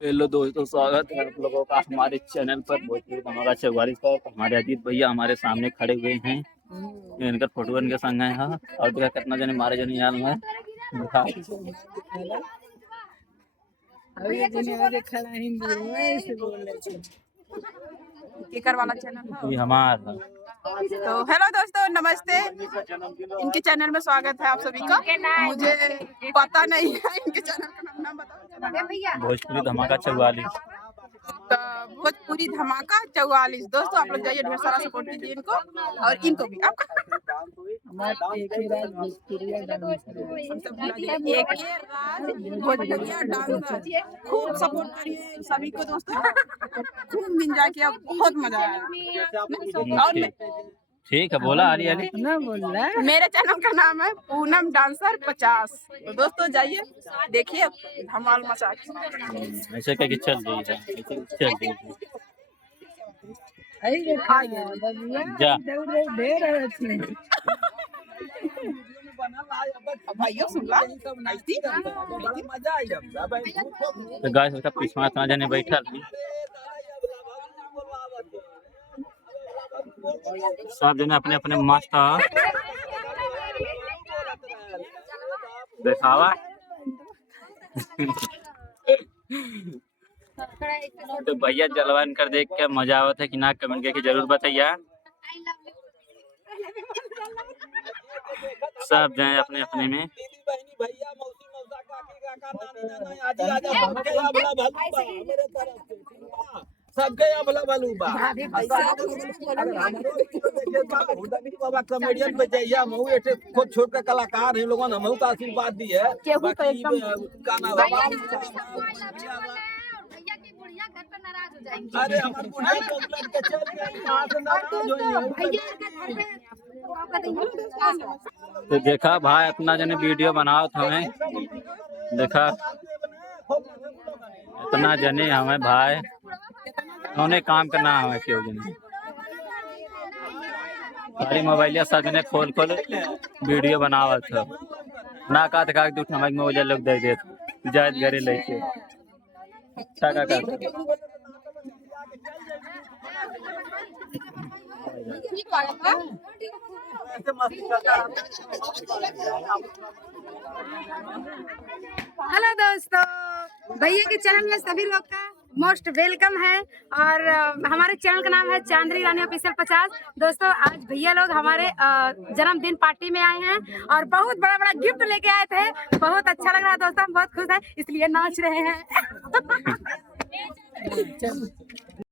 Hello दोस्तों, स्वागत है आप लोगों का हमारे चैनल पर भोजपुरी धमाका 44 पर। हमारे अजीत भैया हमारे सामने खड़े हुए हैं, इनका फोटो इनके संग है। हाँ, और देखा कितना जने मारे जने यार में दिखा। केकर वाला चैनल है ये हमारा। तो हेलो दोस्तों, नमस्ते। इनके चैनल में स्वागत है आप सभी का। मुझे पता नहीं है इनके चैनल का नाम बताओ। भोजपुरी धमाका 44। तो भोजपुरी धमाका 44 दोस्तों, आप लोग जाइए, ढेर सारा सपोर्ट कीजिए इनको और इनको भी। आपका भोजपुरिया डांसर, खूब सपोर्ट करिए सभी को दोस्तों। खूब एंजॉय किया, बहुत मजा आया। और ठीक है, बोला आली आली मेरे चैनल का नाम है पूनम डांसर 50। तो दोस्तों जाइए, देखिए धमाल मचा के। ऐसे क्या कि चल रही है, ऐसे चल रही है। जा भाइयों सुन ला तो गाइस उसका पिछवा इतना जने बैठल है, सब जने अपने अपने मस्त दिखावा। तो भैया जलवान कर देख के मजा आवत है कि ना, कमेंट करके जरूर बताइए। सब जाए अपने अपने में। सबके अबला बलूबा बाबा कॉमेडियन पे जाइए। महू एटे खुद छोट के कलाकार हैं, लोगों ने महू का आशीर्वाद दी है। बाकी गाना अरे हमारे बुढ़िया तो उलट के चल गई, कहां से नाराज होई। तो देखा भाई अपना जने वीडियो बनाओ हमें, देखा इतना जने हमें भाई उन्होंने काम करना हमें क्यों जने सारी मोबाइल सब जने खोल वीडियो बनावत था ना, का दिखा के हमारे मोबाइल लोग दे देते जायद घरे लेके हेलो दोस्तों, भैया के चैनल में सभी लोग का मोस्ट वेलकम है। और हमारे चैनल का नाम है चांदनी रानी ऑफिशियल 50। दोस्तों आज भैया लोग हमारे जन्मदिन पार्टी में आए हैं और बहुत बड़ा बड़ा गिफ्ट लेके आए थे। बहुत अच्छा लग रहा है दोस्तों, हम बहुत खुश हैं, इसलिए नाच रहे हैं।